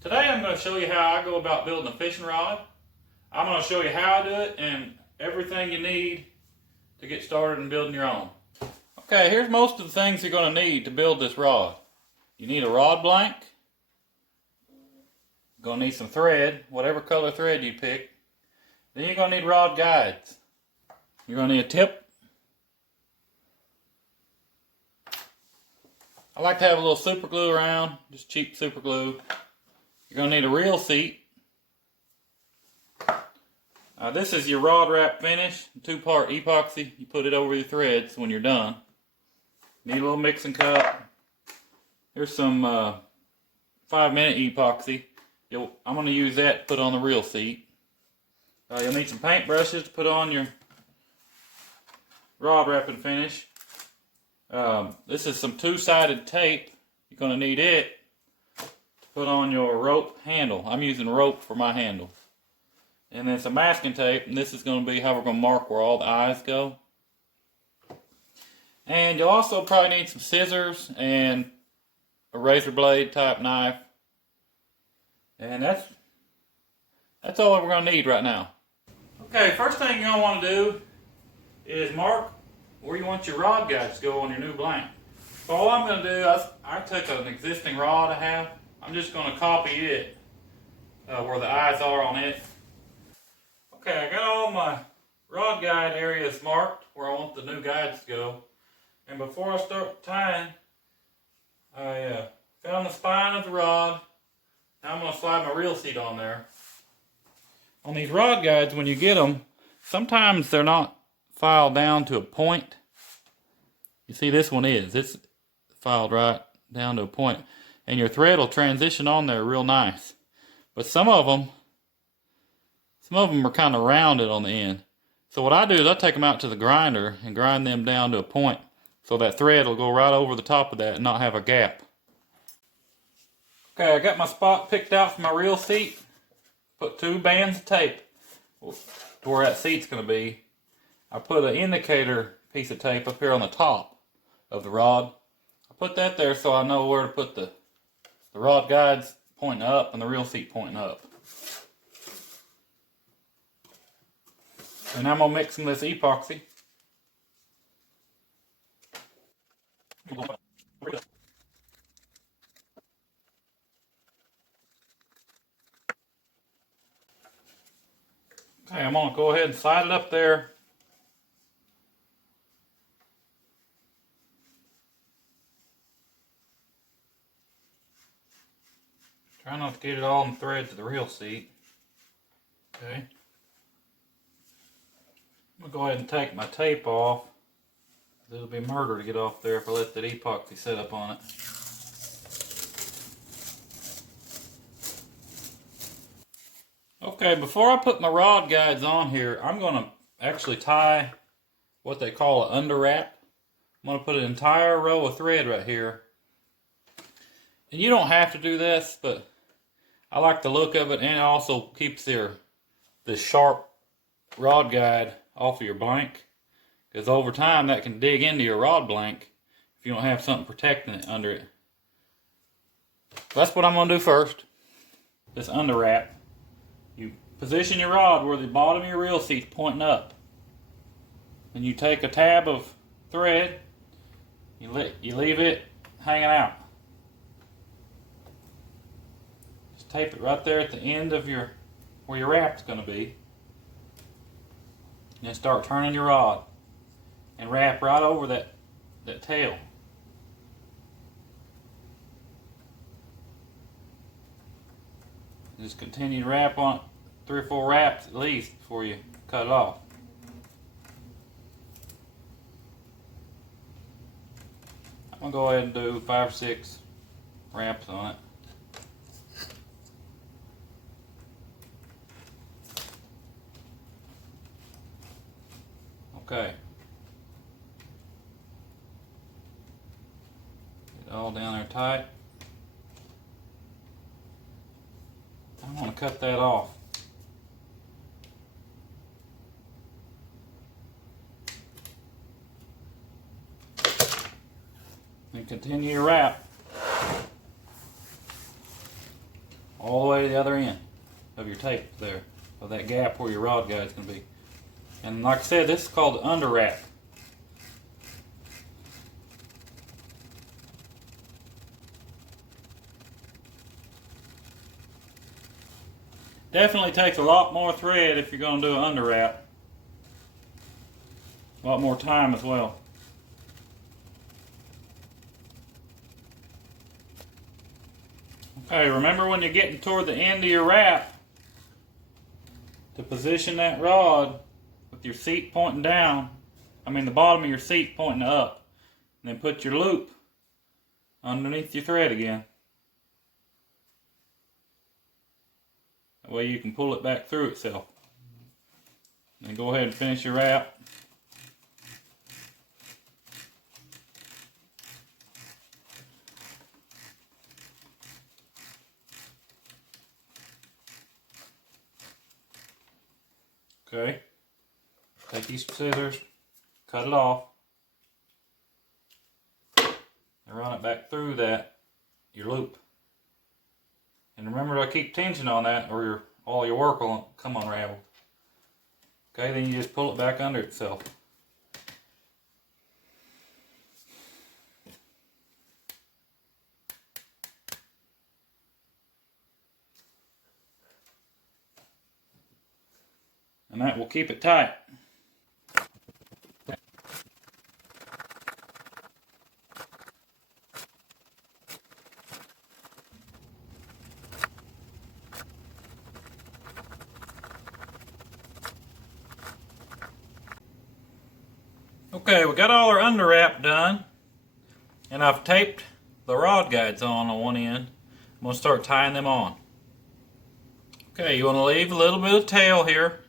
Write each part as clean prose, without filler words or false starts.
Today I'm going to show you how I go about building a fishing rod. I'm going to show you how I do it and everything you need to get started in building your own. Okay, here's most of the things you're going to need to build this rod. You need a rod blank. You're going to need some thread, whatever color thread you pick. Then you're going to need rod guides. You're going to need a tip. I like to have a little super glue around, just cheap super glue. You're going to need a reel seat. This is your rod wrap finish, 2-part epoxy. You put it over your threads when you're done. Need a little mixing cup. Here's some 5-minute epoxy. I'm going to use that to put on the reel seat. You'll need some paint brushes to put on your rod wrapping finish. This is some 2-sided tape. You're going to need it to put on your rope handle. I'm using rope for my handle. And then some masking tape, and this is going to be how we're going to mark where all the eyes go. And you'll also probably need some scissors and a razor blade type knife. And that's all we're going to need right now. Okay, first thing you're going to want to do is mark where you want your rod guides to go on your new blank. So all I'm going to do, I took an existing rod I have. I'm just going to copy it where the eyes are on it. Okay, I got all my rod guide areas marked where I want the new guides to go. And before I start tying, I found the spine of the rod. Now I'm going to slide my reel seat on there. On these rod guides, when you get them, sometimes they're not filed down to a point. You see, this one is. It's filed right down to a point. And your thread will transition on there real nice. But some of them are kind of rounded on the end. So what I do is I take them out to the grinder and grind them down to a point so that thread will go right over the top of that and not have a gap. Okay, I got my spot picked out for my reel seat. Put 2 bands of tape to where that seat's going to be. I put an indicator piece of tape up here on the top of the rod. I put that there so I know where to put the rod guides pointing up and the reel seat pointing up. And I'm going to mix in this epoxy. Okay, I'm going to go ahead and slide it up there. Try not to get it all in the threads of the reel seat. Okay. I'm going to go ahead and take my tape off. It'll be murder to get off there if I let that epoxy set up on it. Okay, before I put my rod guides on here, I'm going to actually tie what they call an under wrap. I'm going to put an entire row of thread right here. And you don't have to do this, but I like the look of it, and it also keeps this sharp rod guide off of your blank. Because over time that can dig into your rod blank if you don't have something protecting it under it. So that's what I'm going to do first. This under wrap. You position your rod where the bottom of your reel seat's pointing up. And you take a tab of thread, you leave it hanging out. Just tape it right there at the end of where your wrap's going to be. And then start turning your rod and wrap right over that tail. Just continue to wrap on it, 3 or 4 wraps at least before you cut it off. I'm going to go ahead and do 5 or 6 wraps on it. Okay. Get it all down there tight. I'm going to cut that off. And continue to wrap all the way to the other end of your tape there, of that gap where your rod guide's going to be. And like I said, this is called the under wrap. Definitely takes a lot more thread if you're going to do an under wrap. A lot more time as well. Okay, remember when you're getting toward the end of your wrap to position that rod with your seat pointing down, the bottom of your seat pointing up, and then put your loop underneath your thread again. That way you can pull it back through itself. Then go ahead and finish your wrap. Okay, take these scissors, cut it off, and run it back through your loop. And remember to keep tension on that or all your work will come unraveled. Okay, then you just pull it back under itself. And that will keep it tight. Okay, we got all our under wrap done, and I've taped the rod guides on one end. I'm going to start tying them on. Okay, you want to leave a little bit of tail here.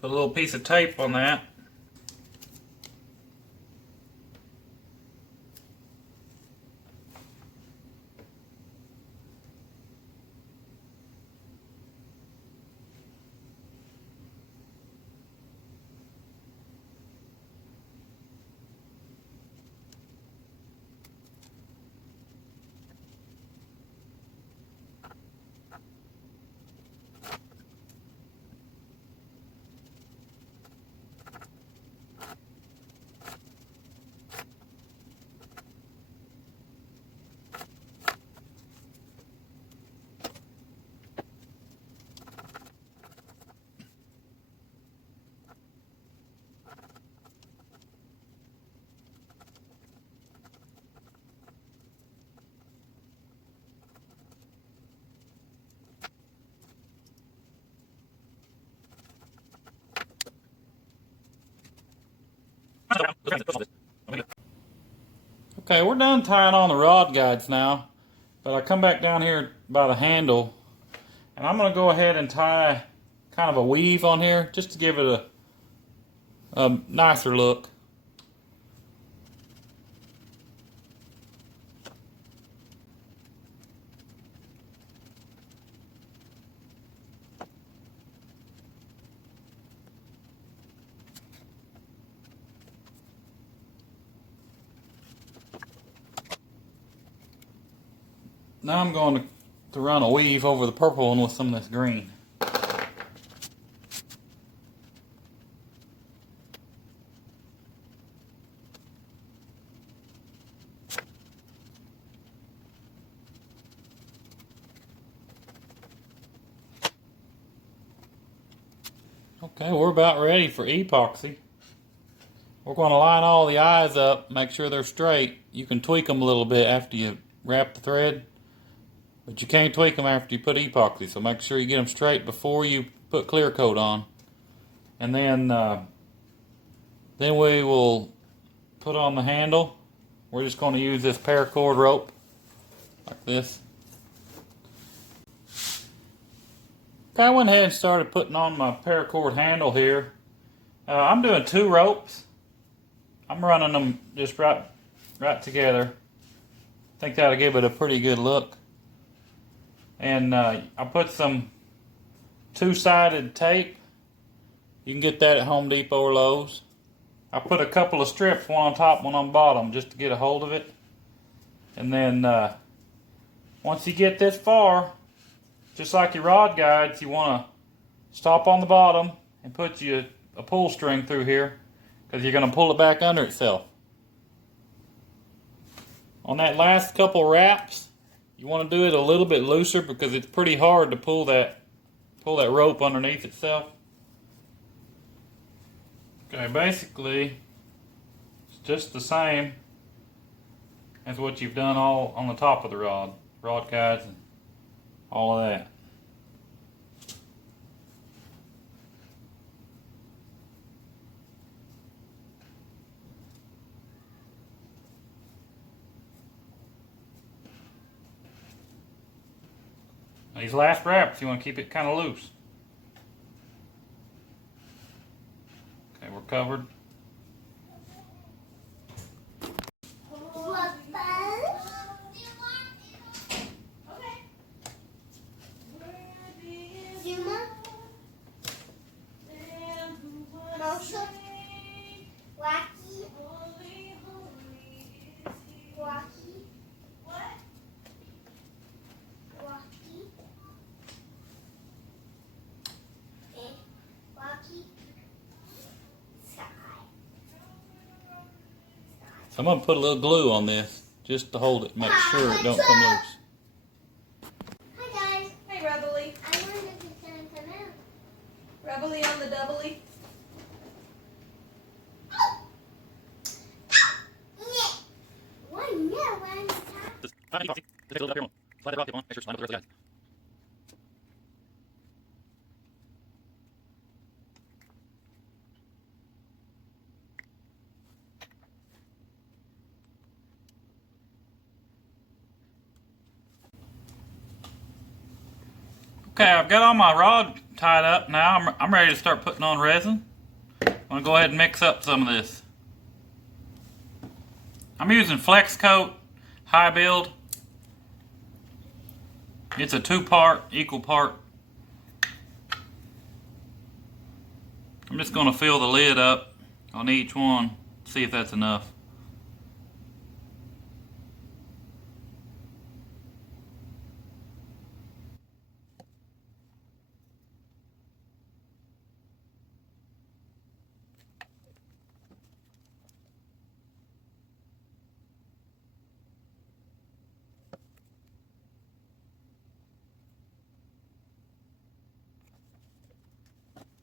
Put a little piece of tape on that. Okay, we're done tying on the rod guides now, but I come back down here by the handle, and I'm going to go ahead and tie kind of a weave on here just to give it a nicer look. Now I'm going to run a weave over the purple one with some of this green. Okay, we're about ready for epoxy. We're going to line all the eyes up, make sure they're straight. You can tweak them a little bit after you wrap the thread, but you can't tweak them after you put epoxy, so make sure you get them straight before you put clear coat on. And then we will put on the handle. We're just going to use this paracord rope like this. Okay, I went ahead and started putting on my paracord handle here. I'm doing 2 ropes. I'm running them just right together. I think that'll give it a pretty good look. And I put some 2-sided tape. You can get that at Home Depot or Lowe's. I put a couple of strips, one on top, one on bottom, just to get a hold of it. And then Once you get this far, just like your rod guides, you want to stop on the bottom and put a pull string through here, because you're going to pull it back under itself. On that last couple wraps, you want to do it a little bit looser because it's pretty hard to pull that rope underneath itself. Okay, basically it's just the same as what you've done all on the top of the rod guides and all of that. These last wraps, you want to keep it kind of loose. Okay, we're covered. So I'm going to put a little glue on this just to hold it, make sure it don't come loose. Hi guys. Hey, Reveille. I wonder if it's going to come out. Reveille on the doubly. One, yeah, one time. Just take a little bit up here. Slide that rock tip on. Make sure it's lined up with the rest of the guys. Okay, I've got all my rod tied up now. I'm ready to start putting on resin. I'm going to go ahead and mix up some of this. I'm using Flex Coat High Build. It's a 2-part, equal part. I'm just going to fill the lid up on each one, see if that's enough.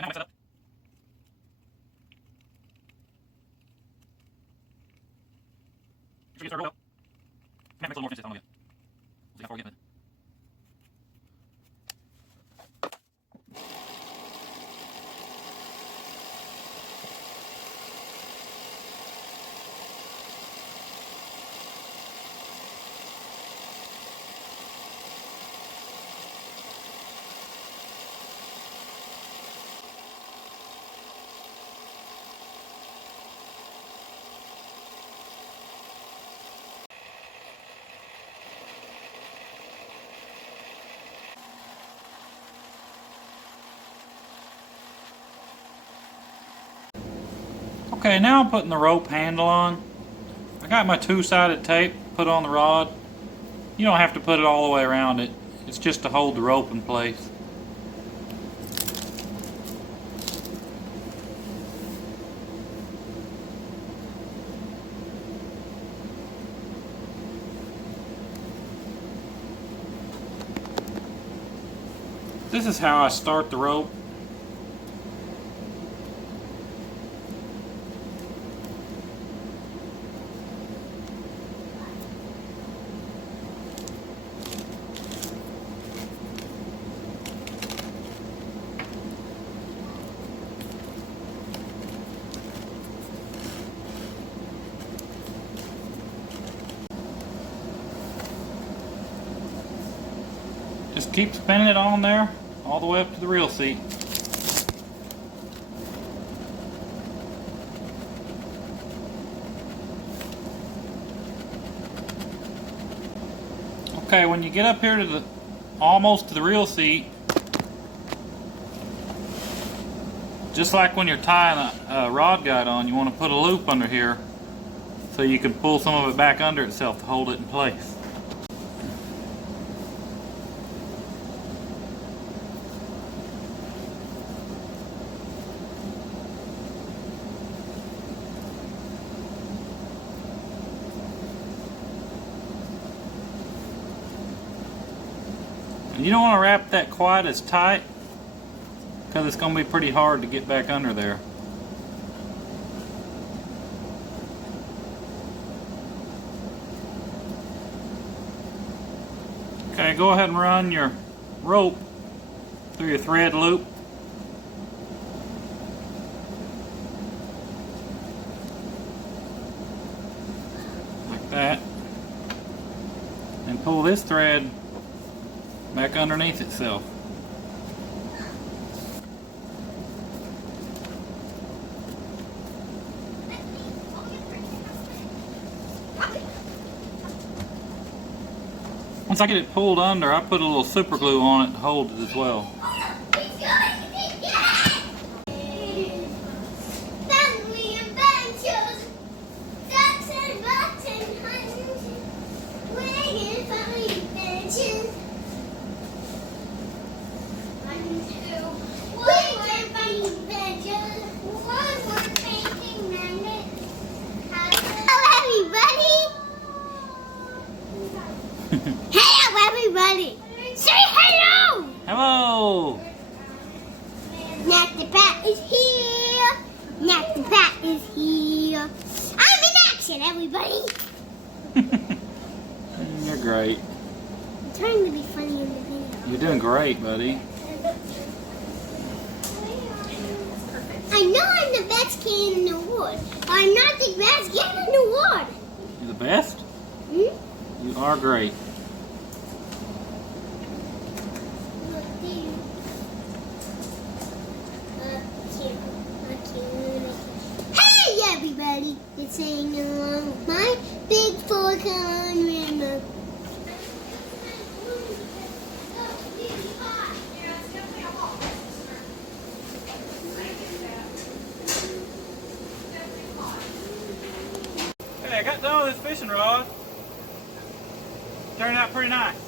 Okay, now mix it up. Make sure you start roll up. Mix a little more since it's on again. We'll see how far we get with it. Okay, now I'm putting the rope handle on. I got my 2-sided tape put on the rod. You don't have to put it all the way around it. It's just to hold the rope in place. This is how I start the rope. Just keep spinning it on there all the way up to the reel seat. Okay, when you get up here to almost to the reel seat, just like when you're tying a rod guide on, you want to put a loop under here so you can pull some of it back under itself to hold it in place. And you don't want to wrap that quite as tight because it's going to be pretty hard to get back under there. Okay, go ahead and run your rope through your thread loop. Like that. And pull this thread back underneath itself. Once I get it pulled under, I put a little super glue on it to hold it as well. Family adventures. Ducks and bucks and hunters. We're in family adventures. 1, 2. We're family adventures. We're painting magnets. Hello, everybody. Hello, everybody. Say hello. Hello! Nat the Pat is here. Nat the Pat is here. I'm in action, everybody. You're great. I'm trying to be funny in the video. You're doing great, buddy. I know I'm the best kid in the world, but I'm not the best kid in the world. You're the best? Hmm? You are great. Hey everybody, it's saying along with my big 4-ton remote. Hey, I got done with this fishing rod. Turned out pretty nice.